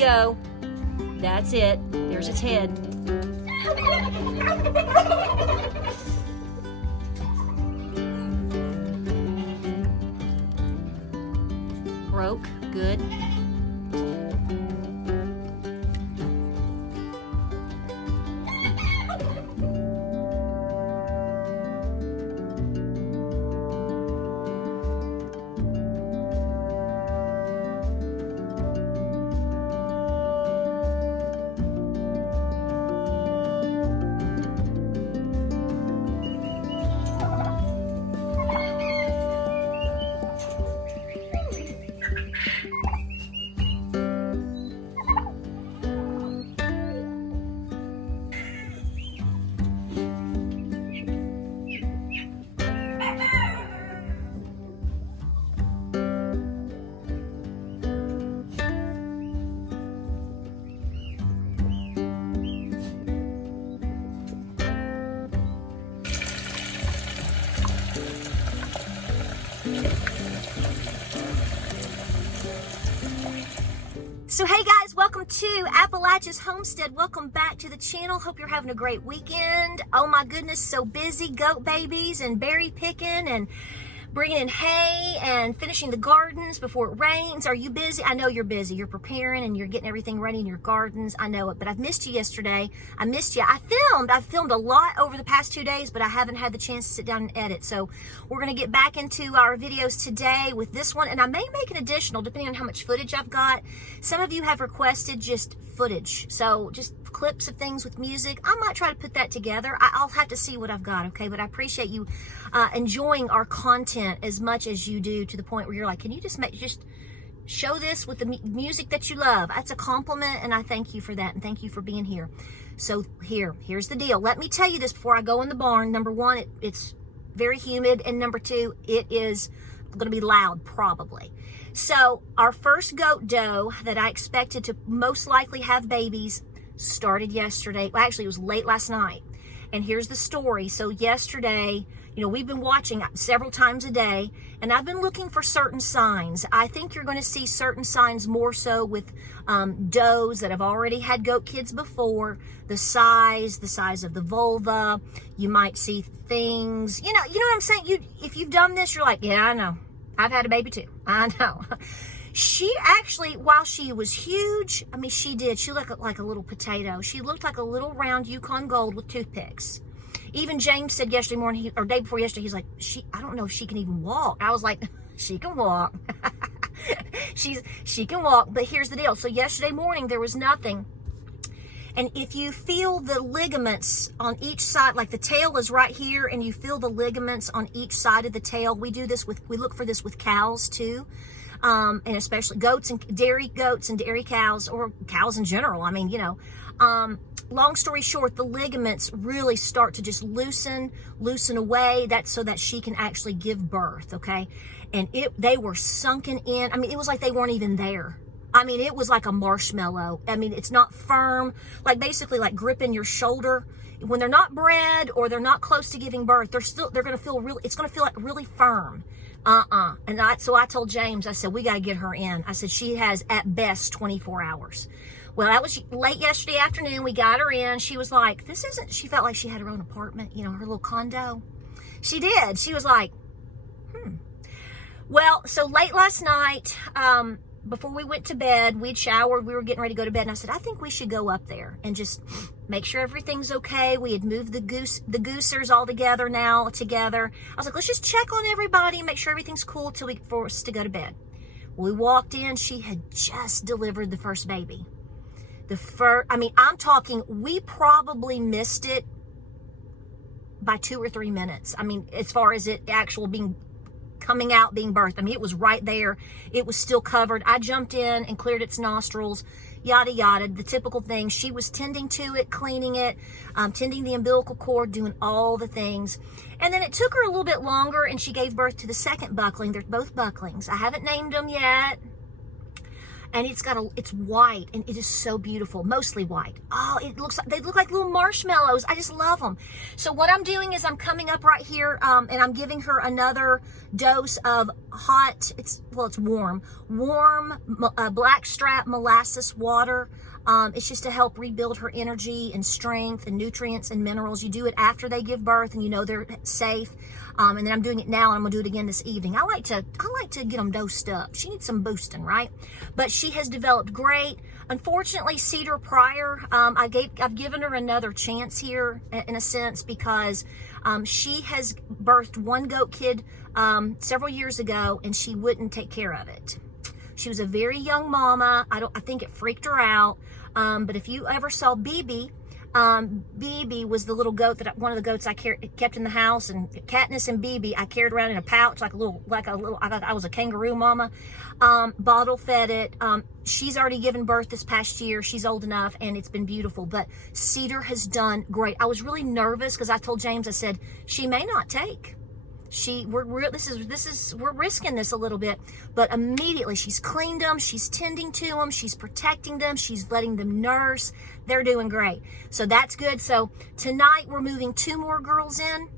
go. That's it. There's its head. Broke. Good. So hey guys, welcome to Appalachia's Homestead. Welcome back to the channel. Hope you're having a great weekend. Oh my goodness, so busy. Goat babies and berry picking and bringing in hay and finishing the gardens before it rains. Are you busy? I know you're busy. You're preparing and you're getting everything ready in your gardens. I know it, but I've missed you yesterday. I missed you. I've filmed a lot over the past 2 days, but I haven't had the chance to sit down and edit. So we're going to get back into our videos today with this one, and I may make an additional depending on how much footage I've got. Some of you have requested just footage, so just clips of things with music. I might try to put that together. I'll have to see what I've got, okay? But I appreciate you enjoying our content as much as you do, to the point where you're like, can you just show this with the music that you love? That's a compliment, and I thank you for that, and thank you for being here. So here's the deal. Let me tell you this before I go in the barn. Number one, it's very humid, and number two, it is going to be loud probably. So our first goat doe that I expected to most likely have babies started yesterday. Well, actually, it was late last night. And here's the story. So yesterday, you know, we've been watching several times a day, and I've been looking for certain signs. I think you're going to see certain signs more so with does that have already had goat kids before. The size of the vulva. You might see things, you know what I'm saying? If you've done this, you're like, yeah, I know. I've had a baby too. I know. She actually, while she was huge, I mean, she looked like a little potato. She looked like a little round Yukon Gold with toothpicks. Even James said yesterday morning, or day before yesterday, he's like, I don't know if she can even walk. I was like, she can walk. She can walk, but here's the deal. So yesterday morning, there was nothing. And if you feel the ligaments on each side, like the tail is right here, and you feel the ligaments on each side of the tail, we look for this with cows too. And especially goats and dairy cows, or cows in general. I mean, long story short, the ligaments really start to just loosen away. That's so that she can actually give birth. Okay. And they were sunken in. I mean, it was like they weren't even there. I mean, it was like a marshmallow. I mean, it's not firm, like basically like gripping your shoulder. When they're not bred or they're not close to giving birth, they're going to feel it's going to feel like really firm. And so I told James, I said, we got to get her in. I said, she has at best 24 hours. Well, that was late yesterday afternoon. We got her in. She was like, she felt like she had her own apartment, her little condo. She did. She was like, Well, so late last night, before we went to bed, we'd showered, we were getting ready to go to bed, and I said, I think we should go up there and just make sure everything's okay. We had moved the goosers all together. I was like, let's just check on everybody and make sure everything's cool for us to go to bed. We walked in, she had just delivered the first baby. I'm talking, we probably missed it by 2 or 3 minutes. I mean, as far as it coming out, being birthed. I mean, it was right there. It was still covered. I jumped in and cleared its nostrils, yada, yada, the typical thing. She was tending to it, cleaning it, tending the umbilical cord, doing all the things. And then it took her a little bit longer, and she gave birth to the second buckling. They're both bucklings. I haven't named them yet. and it's white, and it is so beautiful, mostly white. Oh, they look like little marshmallows. I just love them. So what I'm doing is I'm coming up right here, and I'm giving her another dose of hot, it's warm blackstrap molasses water. It's just to help rebuild her energy and strength and nutrients and minerals. You do it after they give birth and you know they're safe. And then I'm doing it now, and I'm gonna do it again this evening. I like to get them dosed up. She needs some boosting, right? But she has developed great. Unfortunately, Cedar Pryor, I've given her another chance here in a sense, because she has birthed one goat kid several years ago, and she wouldn't take care of it. She was a very young mama. I think it freaked her out. But if you ever saw BB, BB was the little goat one of the goats I kept in the house, and Katniss and BB I carried around in a pouch like I was a kangaroo mama. Bottle fed it. She's already given birth this past year. She's old enough, and it's been beautiful. But Cedar has done great. I was really nervous because I told James, I said, she may not take. We're risking this a little bit, but immediately she's cleaned them, she's tending to them, she's protecting them, she's letting them nurse. They're doing great. So that's good. So tonight we're moving 2 more girls in.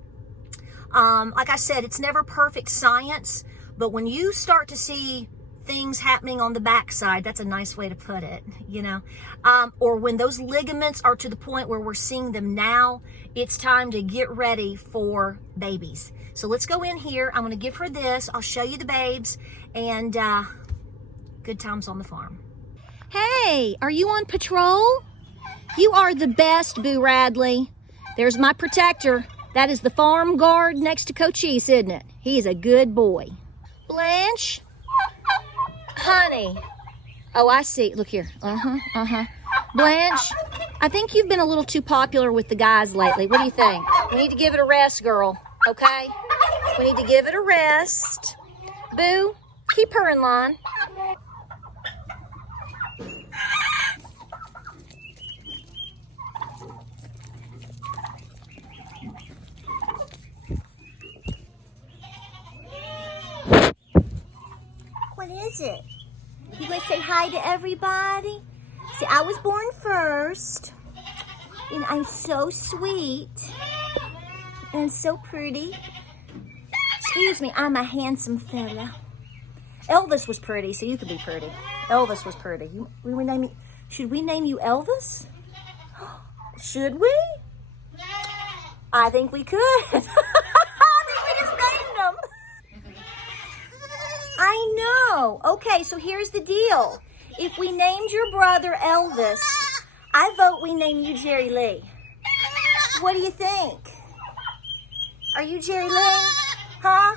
Like I said, it's never perfect science, but when you start to see things happening on the backside, that's a nice way to put it, or when those ligaments are to the point where we're seeing them now, it's time to get ready for babies. So let's go in here. I'm going to give her this. I'll show you the babes, and good times on the farm. Hey, are you on patrol? You are the best, Boo Radley. There's my protector. That is the farm guard next to Cochise, isn't it? He's a good boy. Blanche? Honey. Oh, I see. Look here. Blanche, I think you've been a little too popular with the guys lately. What do you think? We need to give it a rest, girl. Okay? We need to give it a rest. Boo, keep her in line. What is it? You gonna say hi to everybody? See, I was born first, and I'm so sweet and so pretty. Excuse me, I'm a handsome fella. Elvis was pretty, so you could be pretty. Elvis was pretty. Should we name you Elvis? Should we? I think we could. I think we just named him. I know. Okay, so here's the deal. If we named your brother Elvis, I vote we name you Jerry Lee. What do you think? Are you Jerry Lee? Huh?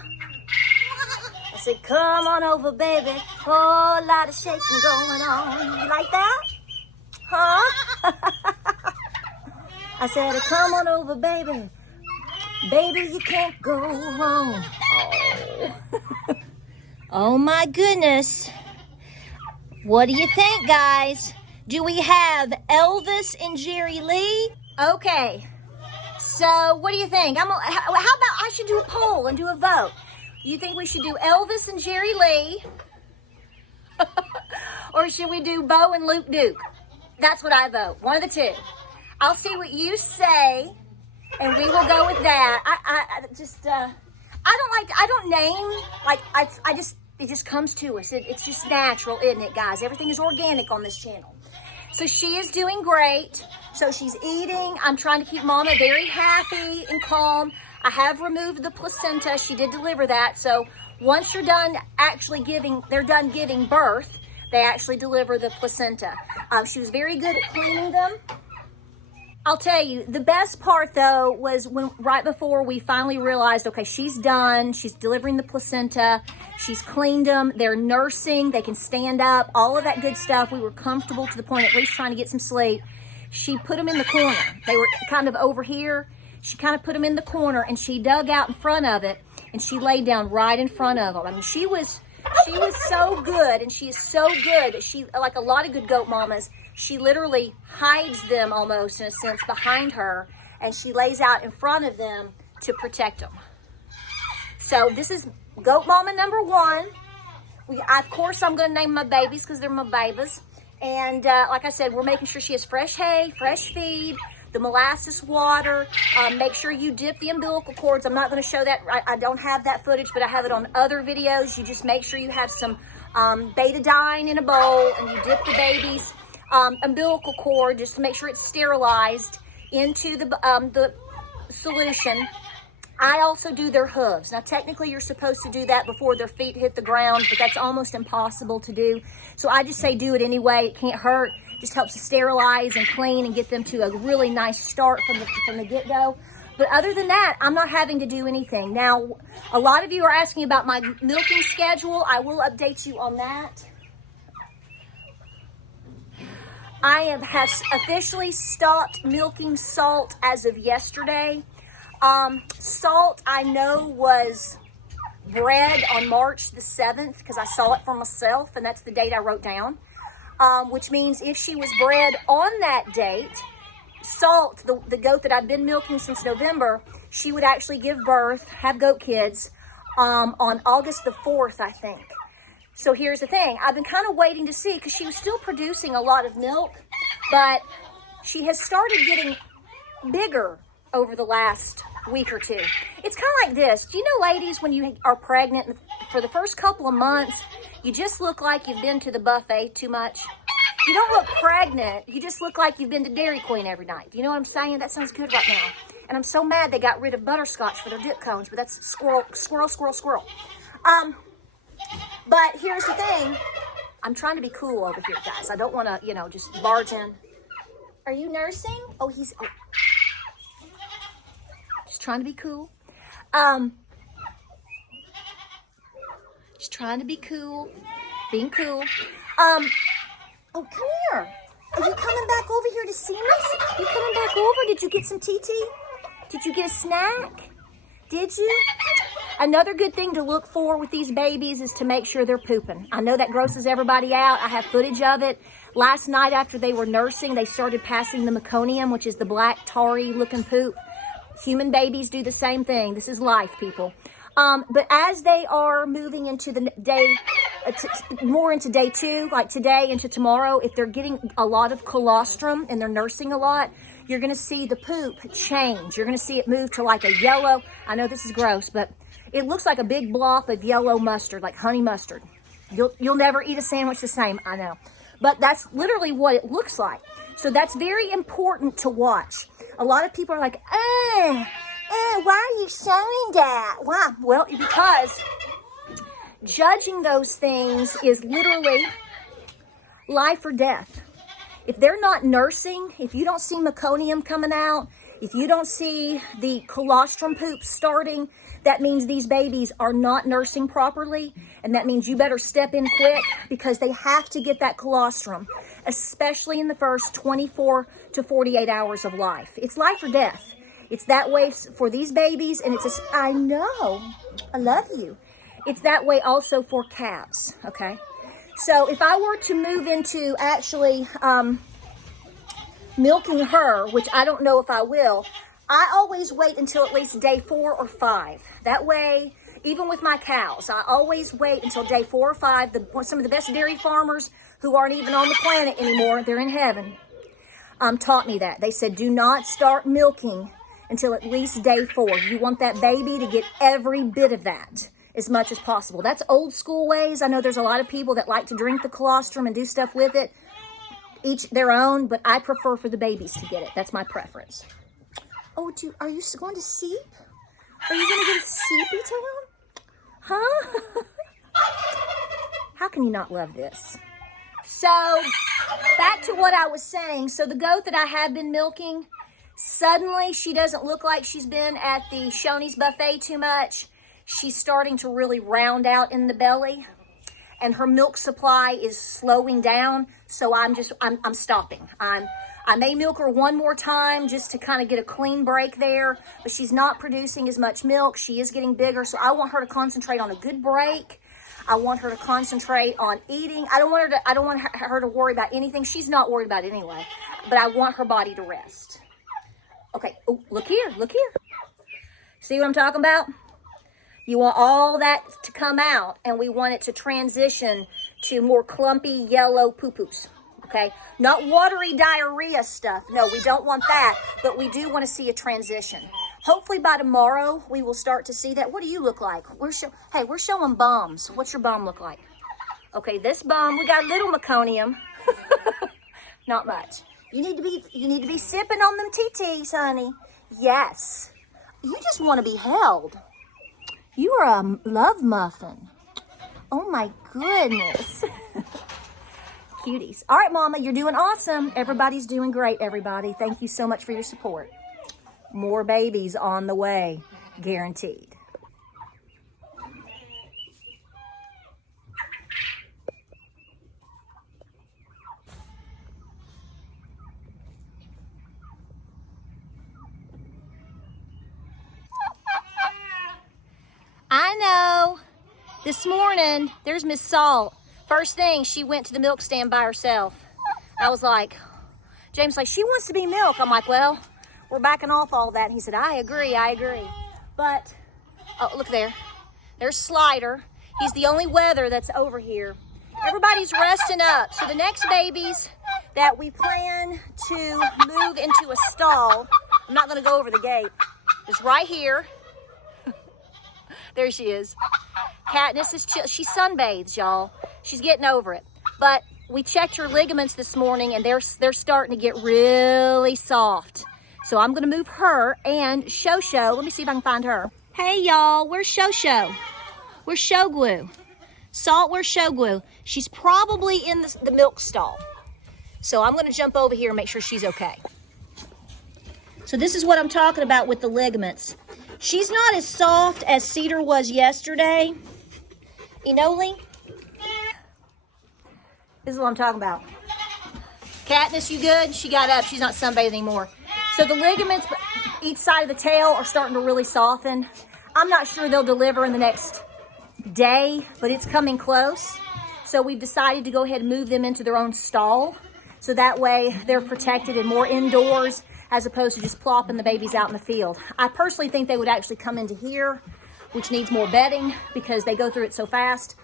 I said, come on over, baby. Whole lot of shaking going on. You like that? Huh? I said, come on over, baby. Baby, you can't go wrong. Oh. Oh my goodness. What do you think, guys? Do we have Elvis and Jerry Lee? Okay. So, what do you think? How about I should do a poll and do a vote? You think we should do Elvis and Jerry Lee? Or should we do Bo and Luke Duke? That's what I vote. One of the two. I'll see what you say, and we will go with that. It just comes to us. It's just natural, isn't it, guys? Everything is organic on this channel. So she is doing great. So she's eating. I'm trying to keep Mama very happy and calm. I have removed the placenta. She did deliver that. So once you're done they're done giving birth, they actually deliver the placenta. She was very good at cleaning them. I'll tell you, the best part though was right before we finally realized, okay, she's done. She's delivering the placenta. She's cleaned them. They're nursing. They can stand up. All of that good stuff. We were comfortable to the point at least trying to get some sleep. She put them in the corner. They were kind of over here. She kind of put them in the corner, and she dug out in front of it, and she laid down right in front of them. I mean, she was so good, and she is so good that she, like a lot of good goat mamas, she literally hides them almost in a sense behind her, and she lays out in front of them to protect them. So this is goat mama number 1. Of course, I'm going to name my babies because they're my babies. And like I said, we're making sure she has fresh hay, fresh feed, the molasses water. Make sure you dip the umbilical cords. I'm not going to show that. I don't have that footage, but I have it on other videos. You just make sure you have some betadine in a bowl, and you dip the baby's umbilical cord just to make sure it's sterilized into the solution. I also do their hooves. Now, technically, you're supposed to do that before their feet hit the ground, but that's almost impossible to do. So I just say do it anyway. It can't hurt. Just helps to sterilize and clean and get them to a really nice start from the get-go. But other than that, I'm not having to do anything. Now, a lot of you are asking about my milking schedule. I will update you on that. I have officially stopped milking Salt as of yesterday. Salt, I know, was bred on March the 7th because I saw it for myself, and that's the date I wrote down. Which means if she was bred on that date, Salt, the goat that I've been milking since November, she would actually give birth, have goat kids, on August the 4th, I think. So here's the thing. I've been kind of waiting to see because she was still producing a lot of milk, but she has started getting bigger over the last week or two. It's kind of like this. Do you know, ladies, when you are pregnant, for the first couple of months, you just look like you've been to the buffet too much? You don't look pregnant. You just look like you've been to Dairy Queen every night. You know what I'm saying? That sounds good right now. And I'm so mad they got rid of butterscotch for their dip cones, but that's squirrel. But here's the thing. I'm trying to be cool over here, guys. I don't want to, just barge in. Are you nursing? Oh, just trying to be cool. Just trying to be cool. Being cool. Oh, come here. Are you coming back over here to see me? You coming back over? Did you get some TT? Did you get a snack? Did you? Another good thing to look for with these babies is to make sure they're pooping. I know that grosses everybody out. I have footage of it. Last night after they were nursing, they started passing the meconium, which is the black tarry looking poop. Human babies do the same thing. This is life, people. But as they are moving into the day, more into day 2, like today into tomorrow, if they're getting a lot of colostrum and they're nursing a lot, you're going to see the poop change. You're going to see it move to like a yellow. I know this is gross, but it looks like a big blob of yellow mustard, like honey mustard. You'll never eat a sandwich the same, I know. But that's literally what it looks like. So that's very important to watch. A lot of people are like, why are you showing that? Why? Well, because judging those things is literally life or death. If they're not nursing, if you don't see meconium coming out, if you don't see the colostrum poop starting, that means these babies are not nursing properly, and that means you better step in quick because they have to get that colostrum, especially in the first 24 to 48 hours of life. It's life or death. It's that way for these babies, and I know, I love you. It's that way also for calves, okay? So if I were to move into actually milking her, which I don't know if I will, I always wait until at least day 4 or 5. That way, even with my cows, I always wait until day 4 or 5. Some of the best dairy farmers who aren't even on the planet anymore, they're in heaven, taught me that. They said, do not start milking until at least day 4. You want that baby to get every bit of that as much as possible. That's old school ways. I know there's a lot of people that like to drink the colostrum and do stuff with it. Each their own, but I prefer for the babies to get it. That's my preference. Oh, are you going to seep? Are you going to get a seepy tail? Huh? How can you not love this? So, back to what I was saying. So, the goat that I have been milking, suddenly she doesn't look like she's been at the Shoney's buffet too much. She's starting to really round out in the belly, and her milk supply is slowing down. So I'm stopping. I may milk her one more time just to kind of get a clean break there, but she's not producing as much milk. She is getting bigger, so I want her to concentrate on a good break. I want her to concentrate on eating. I don't want her to worry about anything. She's not worried about it anyway, but I want her body to rest. Okay. Oh, look here. See what I'm talking about? You want all that to come out, and we want it to transition to more clumpy yellow poo-poos, okay? Not watery diarrhea stuff. No, we don't want that, but we do want to see a transition. Hopefully by tomorrow, we will start to see that. What do you look like? Hey, we're showing bums. What's your bum look like? Okay, this bum, we got little meconium. Not much. You need to be sipping on them TTs, honey. Yes. You just want to be held. You are a love muffin. Oh my goodness. Cuties. All right, Mama, you're doing awesome. Everybody's doing great, everybody. Thank you so much for your support. More babies on the way, guaranteed. I know. This morning, there's Miss Salt. First thing, she went to the milk stand by herself. I was like, James like, she wants to be milk. I'm like, well, we're backing off all that. And he said, I agree. But, oh, look there. There's Slider. He's the only weather that's over here. Everybody's resting up. So the next babies that we plan to move into a stall, I'm not going to go over the gate, is right here. There she is. Katniss is chill. She sunbathes, y'all. She's getting over it. But we checked her ligaments this morning, and they're starting to get really soft. So I'm going to move her and Shosho. Let me see if I can find her. Hey, y'all. Where's Shosho? Where's Showglue? Salt, where's Showglue? She's probably in the milk stall. So I'm going to jump over here and make sure she's okay. So this is what I'm talking about with the ligaments. She's not as soft as Cedar was yesterday. Enoli? This is what I'm talking about. Katniss, you good? She got up. She's not sunbathing anymore. So the ligaments each side of the tail are starting to really soften. I'm not sure they'll deliver in the next day, but it's coming close. So we've decided to go ahead and move them into their own stall. So that way they're protected and more indoors, as opposed to just plopping the babies out in the field. I personally think they would actually come into here, which needs more bedding because they go through it so fast.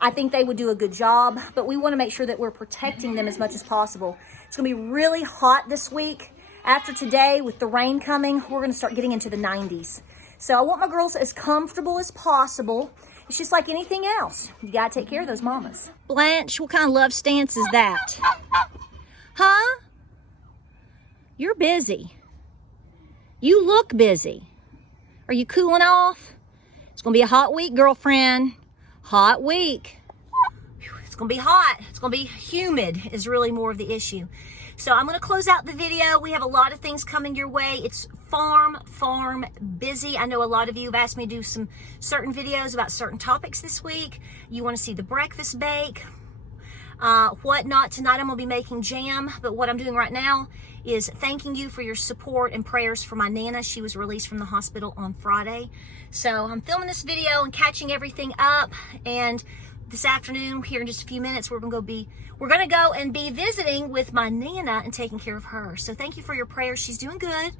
I think they would do a good job, but we want to make sure that we're protecting them as much as possible. It's going to be really hot this week. After today, with the rain coming, we're going to start getting into the 90s. So I want my girls as comfortable as possible. It's just like anything else. You got to take care of those mamas. Blanche, what kind of love stance is that? Huh? You're busy. You look busy. Are you cooling off? It's going to be a hot week, girlfriend. Hot week. It's going to be hot. It's going to be humid is really more of the issue. So I'm going to close out the video. We have a lot of things coming your way. It's farm busy. I know a lot of you have asked me to do some certain videos about certain topics this week. You want to see the breakfast bake, whatnot. Tonight I'm going to be making jam, but what I'm doing right now is thanking you for your support and prayers for my Nana. She was released from the hospital on Friday. So I'm filming this video and catching everything up, and this afternoon, here in just a few minutes, we're gonna go and be visiting with my Nana and taking care of her. So thank you for your prayers. She's doing good,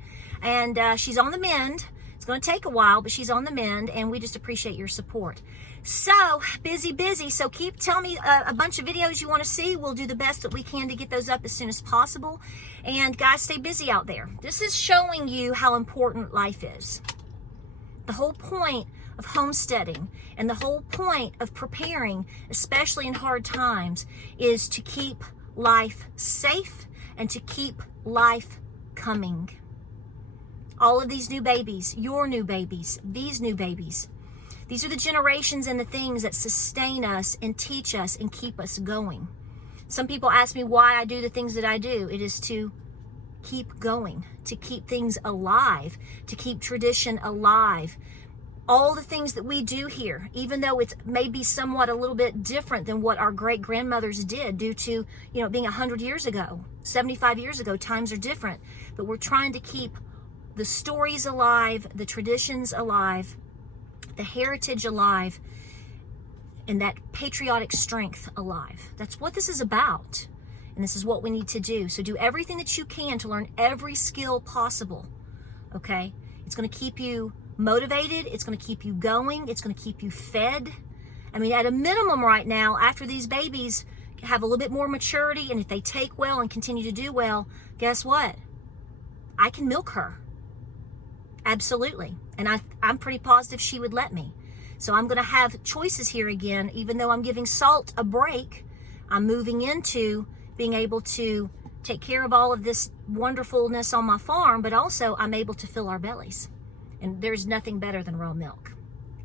and she's on the mend. It's gonna take a while, but she's on the mend, and we just appreciate your support. So busy. So keep telling me a bunch of videos you want to see. We'll do the best that we can to get those up as soon as possible. And guys, stay busy out there. This is showing you how important life is. The whole point of homesteading and the whole point of preparing, especially in hard times, is to keep life safe and to keep life coming. All of these new babies, your new babies, these new babies, these are the generations and the things that sustain us and teach us and keep us going. Some people ask me why I do the things that I do. It is to keep going, to keep things alive, to keep tradition alive. All the things that we do here, even though it's maybe somewhat a little bit different than what our great-grandmothers did due to, being 100 years ago, 75 years ago, times are different. But we're trying to keep the stories alive, the traditions alive, the heritage alive, and that patriotic strength alive. That's what this is about. And this is what we need to do. So do everything that you can to learn every skill possible. Okay? It's going to keep you motivated. It's going to keep you going. It's going to keep you fed. I mean, at a minimum right now, after these babies have a little bit more maturity, and if they take well and continue to do well, guess what? I can milk her. Absolutely. And I'm pretty positive she would let me. So I'm going to have choices here again. Even though I'm giving Salt a break, I'm moving into being able to take care of all of this wonderfulness on my farm, but also I'm able to fill our bellies. And there's nothing better than raw milk.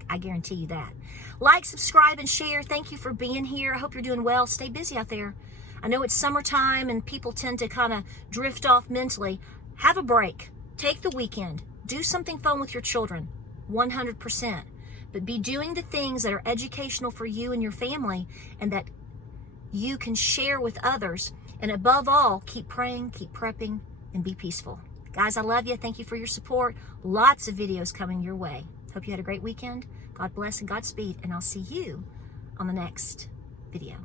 I guarantee you that. Like, subscribe, and share. Thank you for being here. I hope you're doing well. Stay busy out there. I know it's summertime and people tend to kind of drift off mentally. Have a break. Take the weekend. Do something fun with your children. 100%. But be doing the things that are educational for you and your family and that you can share with others. And above all, keep praying, keep prepping, and be peaceful. Guys, I love you. Thank you for your support. Lots of videos coming your way. Hope you had a great weekend. God bless and Godspeed, and I'll see you on the next video.